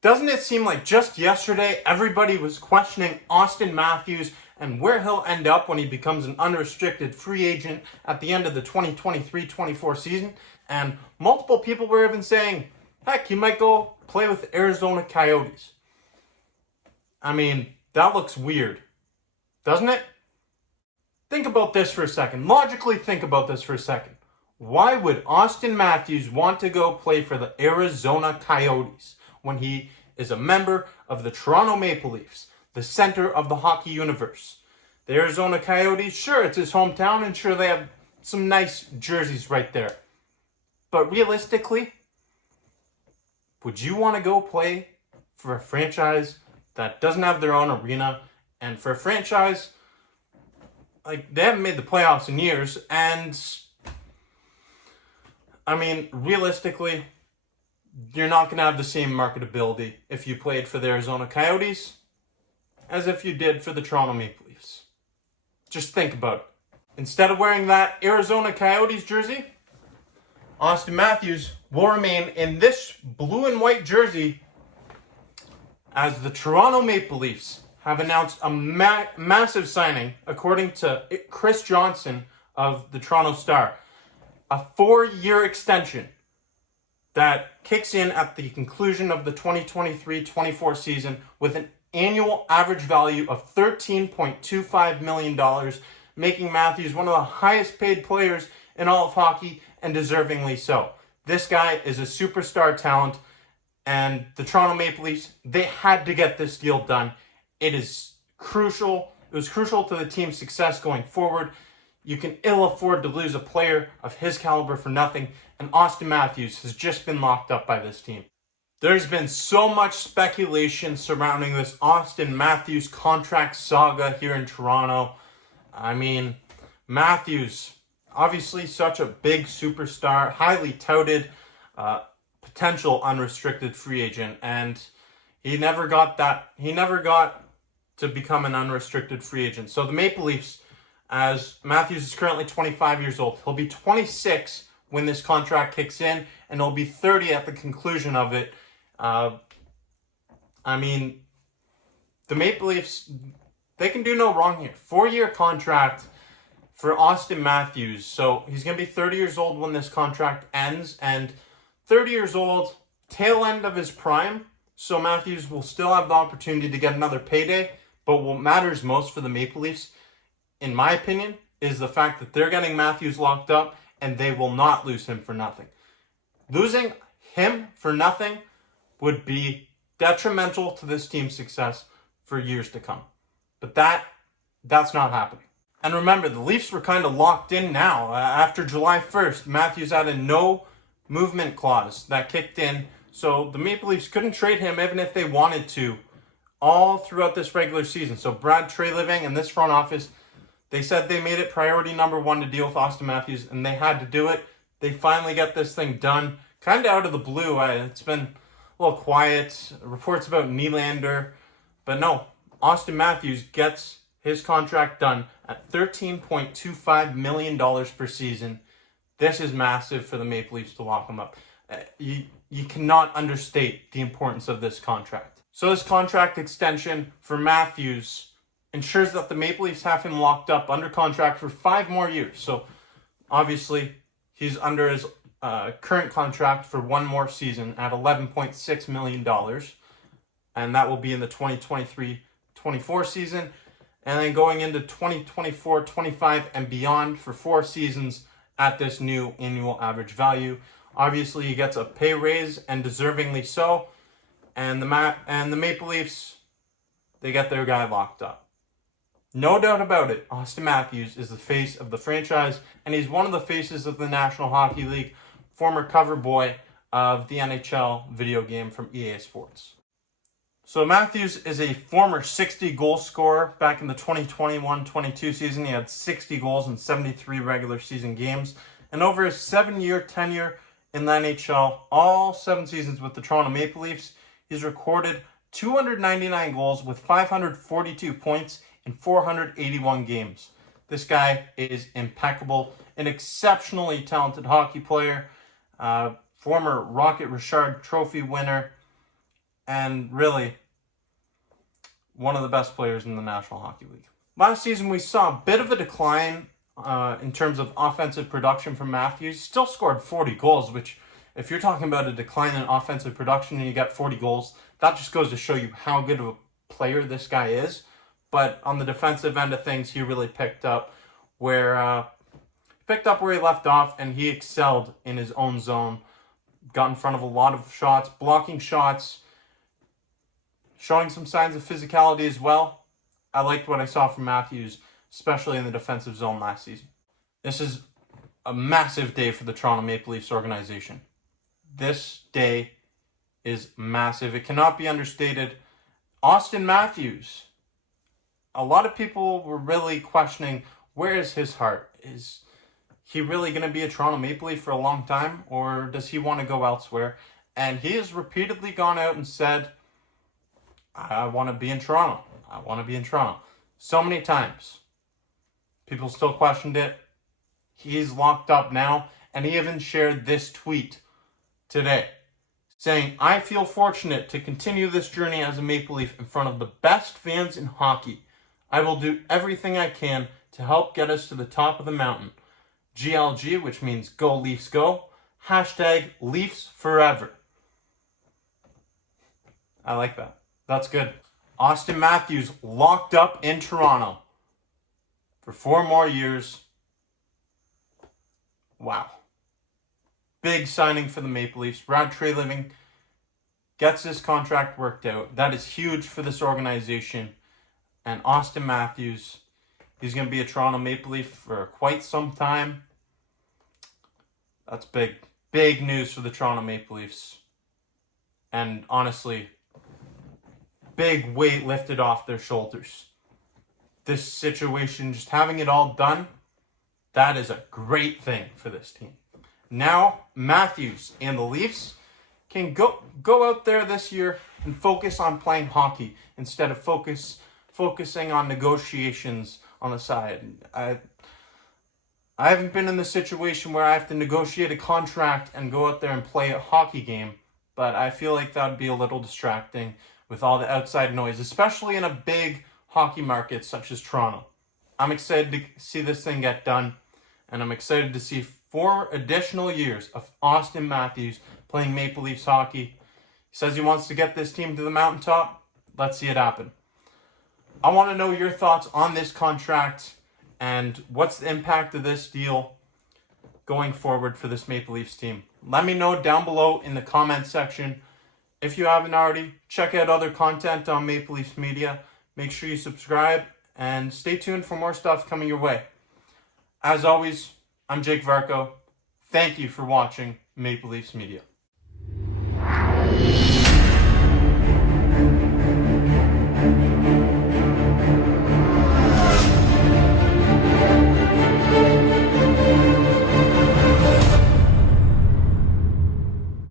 Doesn't it seem like just yesterday everybody was questioning Auston Matthews and where he'll end up when he becomes an unrestricted free agent at the end of the 2023-24 season? And multiple people were even saying, heck, he might go play with Arizona Coyotes. I mean, that looks weird, doesn't it? Think about this for a second. Logically think about this for a second. Why would Auston Matthews want to go play for the Arizona Coyotes when he is a member of the Toronto Maple Leafs, the center of the hockey universe? The Arizona Coyotes, sure, it's his hometown, and sure, they have some nice jerseys right there. But realistically, would you want to go play for a franchise that doesn't have their own arena, and for a franchise, like, they haven't made the playoffs in years, and I mean, realistically, you're not going to have the same marketability if you played for the Arizona Coyotes as if you did for the Toronto Maple Leafs. Just think about it. Instead of wearing that Arizona Coyotes jersey, Auston Matthews will remain in this blue and white jersey as the Toronto Maple Leafs have announced a massive signing, according to Chris Johnston of the Toronto Star. A 4-year extension that kicks in at the conclusion of the 2023-24 season with an annual average value of $13.25 million, making Matthews one of the highest paid players in all of hockey, and deservingly so. This guy is a superstar talent, and the Toronto Maple Leafs, they had to get this deal done. It is crucial. It was crucial to the team's success going forward. You can ill afford to lose a player of his caliber for nothing, and Auston Matthews has just been locked up by this team. There's been so much speculation surrounding this Auston Matthews contract saga here in Toronto. I mean, Matthews, obviously such a big superstar, highly touted, potential unrestricted free agent, and he never got to become an unrestricted free agent. So the Maple Leafs, as Matthews is currently 25 years old, he'll be 26 when this contract kicks in, and he'll be 30 at the conclusion of it. I mean, the Maple Leafs, they can do no wrong here. 4-year contract for Auston Matthews. So he's going to be 30 years old when this contract ends, and 30 years old, tail end of his prime. So Matthews will still have the opportunity to get another payday. But what matters most for the Maple Leafs, in my opinion, is the fact that they're getting Matthews locked up, and they will not lose him for nothing. Losing him for nothing would be detrimental to this team's success for years to come. But that's not happening. And remember, the Leafs were kind of locked in now. After July 1st, Matthews had a no movement clause that kicked in, so the Maple Leafs couldn't trade him even if they wanted to all throughout this regular season. So Brad Treliving and this front office, they said they made it priority number one to deal with Auston Matthews, and they had to do it. They finally got this thing done, kind of out of the blue. It's been a little quiet. Reports about Nylander. But no, Auston Matthews gets his contract done at $13.25 million per season. This is massive for the Maple Leafs to lock him up. You cannot understate the importance of this contract. So this contract extension for Matthews ensures that the Maple Leafs have him locked up under contract for 5 more years. So obviously he's under his current contract for 1 more season at $11.6 million. And that will be in the 2023-24 season. And then going into 2024-25 and beyond for 4 seasons at this new annual average value. Obviously he gets a pay raise, and deservingly so. And the Maple Leafs, they get their guy locked up. No doubt about it, Auston Matthews is the face of the franchise, and he's one of the faces of the National Hockey League, former cover boy of the NHL video game from EA Sports. So Matthews is a former 60 goal scorer. Back in the 2021-22 season, he had 60 goals in 73 regular season games. And over his 7-year tenure in the NHL, all 7 seasons with the Toronto Maple Leafs, he's recorded 299 goals with 542 points in 481 games. This guy is impeccable, an exceptionally talented hockey player, former Rocket Richard Trophy winner, and really one of the best players in the National Hockey League. Last season, we saw a bit of a decline in terms of offensive production from Matthews. He still scored 40 goals, which, if you're talking about a decline in offensive production and you got 40 goals, that just goes to show you how good of a player this guy is. But on the defensive end of things, he really picked up where he left off, and he excelled in his own zone. Got in front of a lot of shots, blocking shots, showing some signs of physicality as well. I liked what I saw from Matthews, especially in the defensive zone last season. This is a massive day for the Toronto Maple Leafs organization. This day is massive. It cannot be understated. Auston Matthews. A lot of people were really questioning, where is his heart? Is he really going to be a Toronto Maple Leaf for a long time, or does he want to go elsewhere? And he has repeatedly gone out and said, I want to be in Toronto. I want to be in Toronto. So many times. People still questioned it. He's locked up now, and he even shared this tweet today, saying, I feel fortunate to continue this journey as a Maple Leaf in front of the best fans in hockey. I will do everything I can to help get us to the top of the mountain. GLG, which means Go Leafs Go. Hashtag Leafs Forever. I like that. That's good. Auston Matthews locked up in Toronto for 4 more years. Wow. Big signing for the Maple Leafs. Brad Treliving gets his contract worked out. That is huge for this organization. And Auston Matthews, he's going to be a Toronto Maple Leaf for quite some time. That's big. Big news for the Toronto Maple Leafs. And honestly, big weight lifted off their shoulders. This situation, just having it all done, that is a great thing for this team. Now, Matthews and the Leafs can go out there this year and focus on playing hockey instead of focusing on negotiations on the side. I haven't been in the situation where I have to negotiate a contract and go out there and play a hockey game, but I feel like that would be a little distracting with all the outside noise, especially in a big hockey market such as Toronto. I'm excited to see this thing get done, and I'm excited to see 4 additional years of Auston Matthews playing Maple Leafs hockey. He says he wants to get this team to the mountaintop. Let's see it happen. I want to know your thoughts on this contract and what's the impact of this deal going forward for this Maple Leafs team. Let me know down below in the comment section. If you haven't already, check out other content on Maple Leafs Media. Make sure you subscribe and stay tuned for more stuff coming your way. As always, I'm Jake Varco. Thank you for watching Maple Leafs Media.